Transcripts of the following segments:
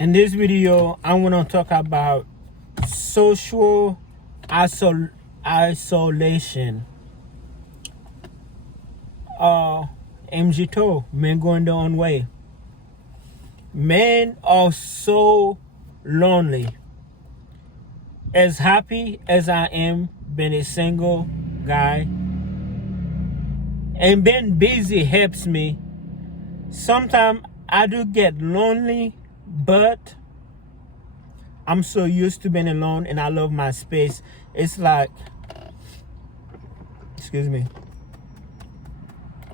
In this video, I want to talk about social isolation. MG2, men going their own way. Men are so lonely. As happy as I am being a single guy, and being busy helps me. Sometimes I do get lonely, but I'm so used to being alone and I love my space. It's like, excuse me.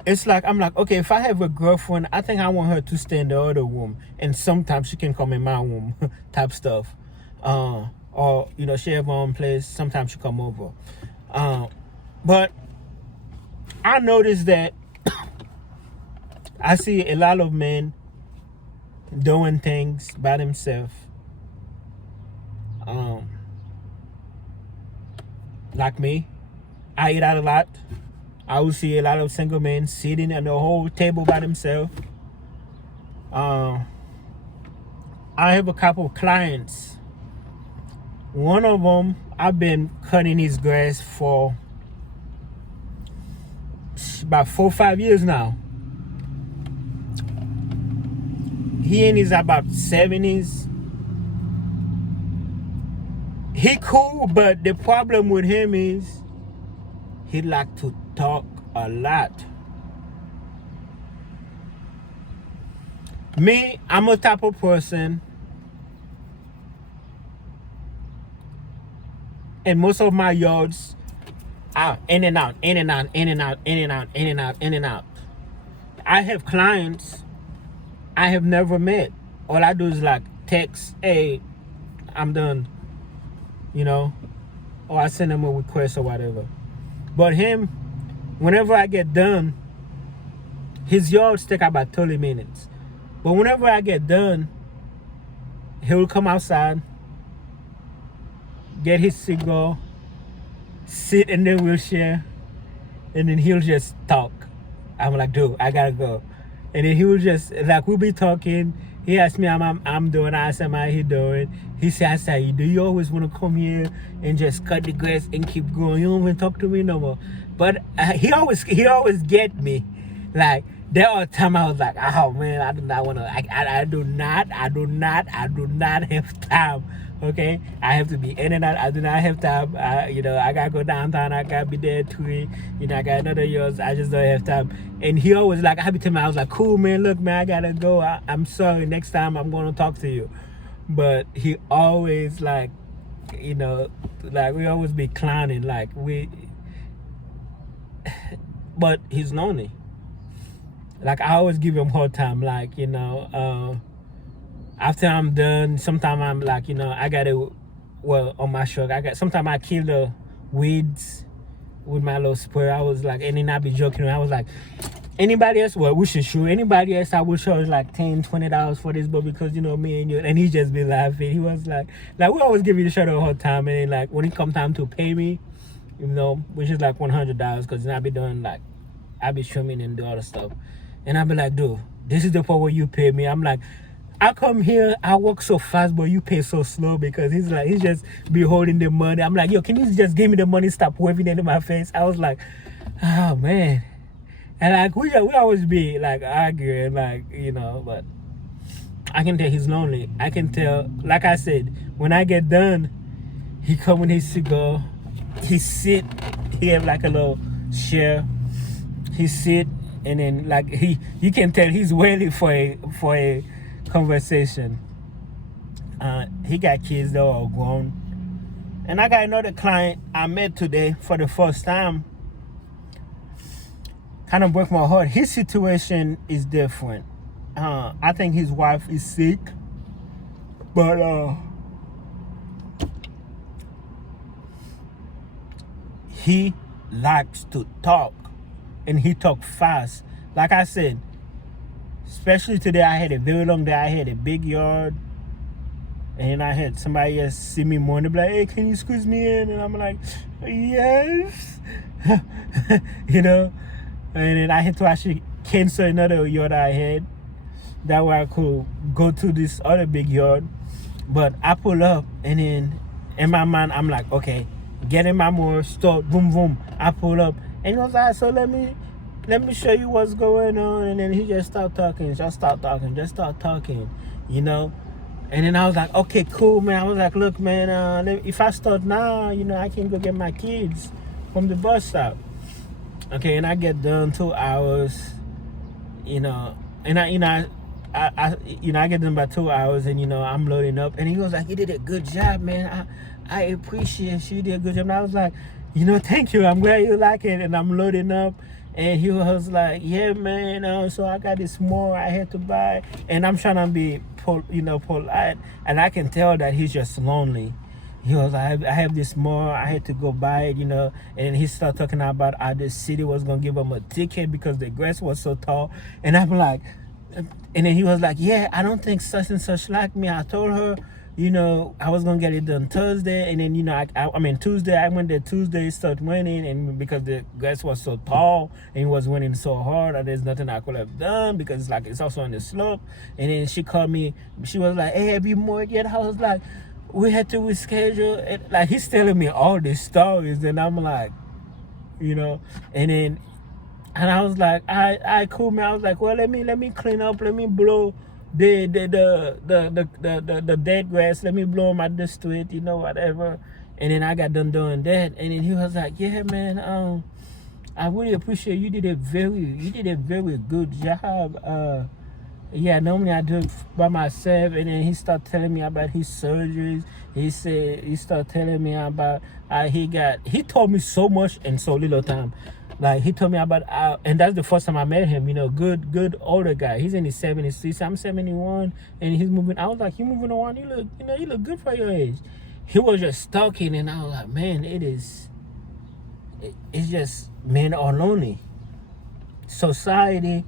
It's like, I'm like, okay, if I have a girlfriend, I think I want her to stay in the other room. And sometimes she can come in my room type stuff. Or, she have her own place. Sometimes she come over. But I noticed that I see a lot of men doing things by themselves. Like me, I eat out a lot. I will see a lot of single men sitting at the whole table by themselves. I have a couple of clients. One of them, I've been cutting his grass for about 4 or 5 years now. He in his about 70s. He cool, but the problem with him is he like to talk a lot. Me, I'm a type of person, and most of my yards are in and out, in and out, in and out, in and out, in and out, in and out. I have clients I have never met. All I do is like text, hey, I'm done, or I send him a request or whatever. But him, whenever I get done, his yards take about 30 minutes. But whenever I get done, he'll come outside, get his cigar, sit in the wheelchair, and then he'll just talk. I'm like, dude, I gotta go. And then he will just, like, we'll be talking. He asked me how I'm doing. I asked him how he doing. He said, I said, do you always want to come here and just cut the grass and keep going? You don't even talk to me no more. But he always get me. Like, there are times I was like, oh man, I do not want to. I do not have time. Okay, I have to be in and out. I do not have time. I gotta go downtown. I gotta be there at 3. I got another years. I just don't have time. And he always like, I was like, cool man, look man, I gotta go. I'm sorry. Next time I'm gonna talk to you. But he always like, like we always be clowning, like but he's lonely. Like I always give him hard time, like, after I'm done, sometimes I'm like, I gotta, on my truck, sometimes I kill the weeds with my little sprayer. I was like, and then I be joking, I was like, anybody else, well, we should shoot anybody else, I would charge like $10-$20 for this, but because, me and you, and he just be laughing. He was like we always give each other a hard time, and then like, when it come time to pay me, which is like $100, because I be doing like, I be trimming and do all the stuff, and I be like, dude, this is the part where you pay me. I'm like, I come here, I work so fast, but you pay so slow, because he's just be holding the money. I'm like, yo, can you just give me the money, stop waving it in my face? I was like, oh man. And like we always be like arguing, like, but I can tell he's lonely. I can tell, like I said, when I get done, he come with his cigar, he sit, he have like a little chair, he sit, and then like you can tell he's waiting for a conversation. He got kids that are grown. And I got another client I met today for the first time. Kind of broke my heart. His situation is different. I think his wife is sick, but he likes to talk, and he talk fast. Like I said, especially today, I had a very long day. I had a big yard, and I had somebody else see me more and be like, hey, can you squeeze me in? And I'm like, yes. And then I had to actually cancel another yard I had that way I could go to this other big yard. But I pull up, and then in my mind I'm like, okay, get in my motor, start, boom, boom. I pull up, and he was like, so let me show you what's going on. And then he just start talking, you know. And then I was like, okay, cool, man. I was like, look, man, if I start now, I can go get my kids from the bus stop. Okay, and I get done 2 hours, and I get done by 2 hours, and I'm loading up, and he was like, you did a good job, man. I appreciate you did a good job. And I was like, thank you. I'm glad you like it. And I'm loading up, and he was like, yeah, man. So I got this more I had to buy, and I'm trying to be polite, and I can tell that he's just lonely. He was like, I have this more, I had to go buy it, and he started talking about how the city was gonna give him a ticket because the grass was so tall. And I'm like, and then he was like, yeah, I don't think such and such like me. I told her, I was gonna get it done Thursday, and then I mean Tuesday. I went there Tuesday, start raining, and because the grass was so tall and it was raining so hard, that there's nothing I could have done because it's also on the slope. And then she called me. She was like, hey, have you mowed yet? I was like, we had to reschedule. And like, he's telling me all these stories, and I'm like, and then. And I was like, I cool, man. I was like, well, let me clean up, let me blow the dead grass, let me blow my dust to it, whatever. And then I got done doing that, and then he was like, yeah, man, I really appreciate you did a very good job. Yeah, normally I do it by myself. And then he started telling me about his surgeries. He started telling me about he told me so much in so little time. Like, he told me about and that's the first time I met him, good older guy. He's in his 70s. I'm 71, and he's moving. I was like, you moving around, you look good for your age. He was just talking, and I was like, man, it's just men are lonely. Society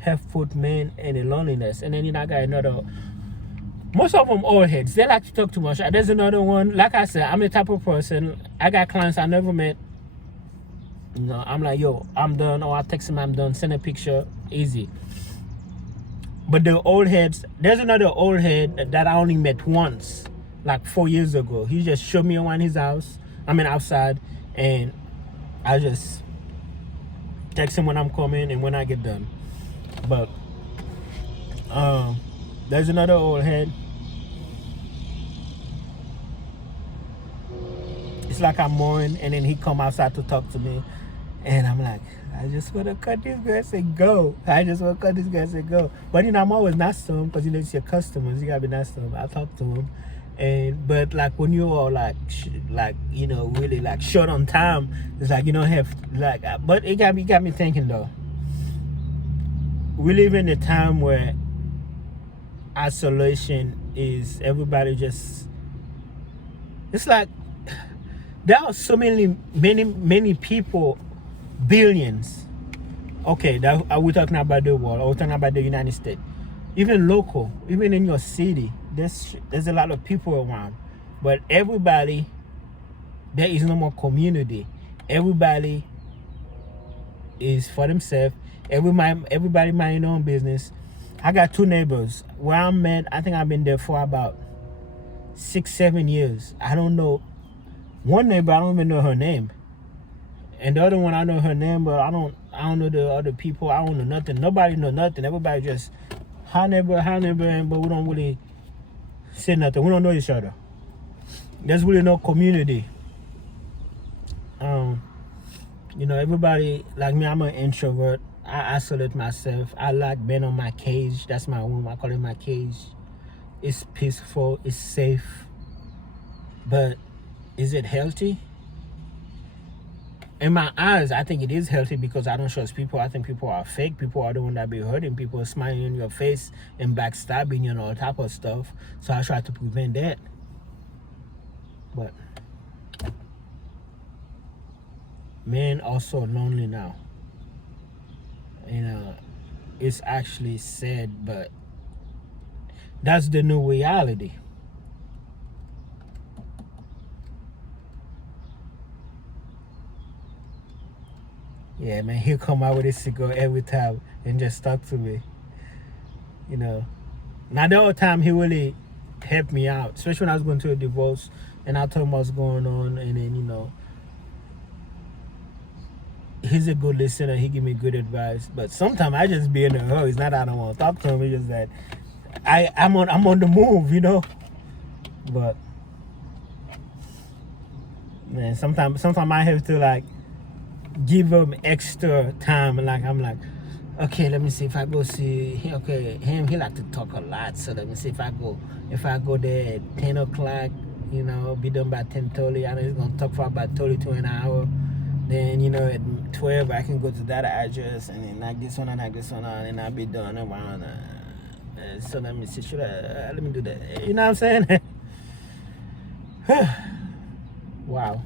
have put men in a loneliness. And then I got another. Most of them old heads. They like to talk too much. There's another one. Like I said, I'm the type of person. I got clients I never met. I'm like, yo, I'm done. Or I text him, I'm done. Send a picture. Easy. But the old heads, there's another old head that I only met once, like 4 years ago. He just showed me around his house. Outside, and I just text him when I'm coming and when I get done. But there's another old head. It's like I'm mowing, and then he come outside to talk to me, and I'm like, I just want to cut this grass and go. But I'm always nice to him because it's your customers. You gotta be nice to him. I talk to him, but like when you are really like short on time, it's like you don't have like. But it got me thinking though. We live in a time where isolation is everybody just. It's like there are so many people, billions. Okay, are we talking about the world? Are we talking about the United States? Even local, even in your city, there's a lot of people around, but everybody, there is no more community. Everybody is for themselves. Everybody mind their own business. I got 2 neighbors where I'm at. I think I've been there for about 6-7 years. I don't know. One neighbor, I don't even know her name, and the other one I know her name, but I don't know the other people. I don't know nothing. Nobody know nothing. Everybody just hi neighbor, but we don't really say nothing. We don't know each other. There's really no community. Everybody like me. I'm an introvert. I isolate myself. I like being on my cage. That's my room. I call it my cage. It's peaceful. It's safe. But is it healthy? In my eyes, I think it is healthy because I don't trust people. I think people are fake. People are the one that be hurting people, smiling in your face and backstabbing you and all type of stuff. So I try to prevent that. But men are so lonely now. It's actually sad, but that's the new reality. Yeah, man, he'll come out with a cigar every time and just talk to me. you know. Now the whole time he really helped me out, especially when I was going through a divorce, and I told him what's going on, and then he's a good listener. He give me good advice, but sometimes I just be in a hurry. It's not that I don't want to talk to him. It's just that I'm on the move, But man, sometimes I have to like give him extra time. Like I'm like, okay, let me see if I go see. Okay, he like to talk a lot, so let me see if I go there at 10 o'clock. Be done by 10:30. I know he's gonna talk for about 30 to an hour. Then at 12 I can go to that address and then knock this one and I'll be done around. So let me see. Let me do that. You know what I'm saying? Wow.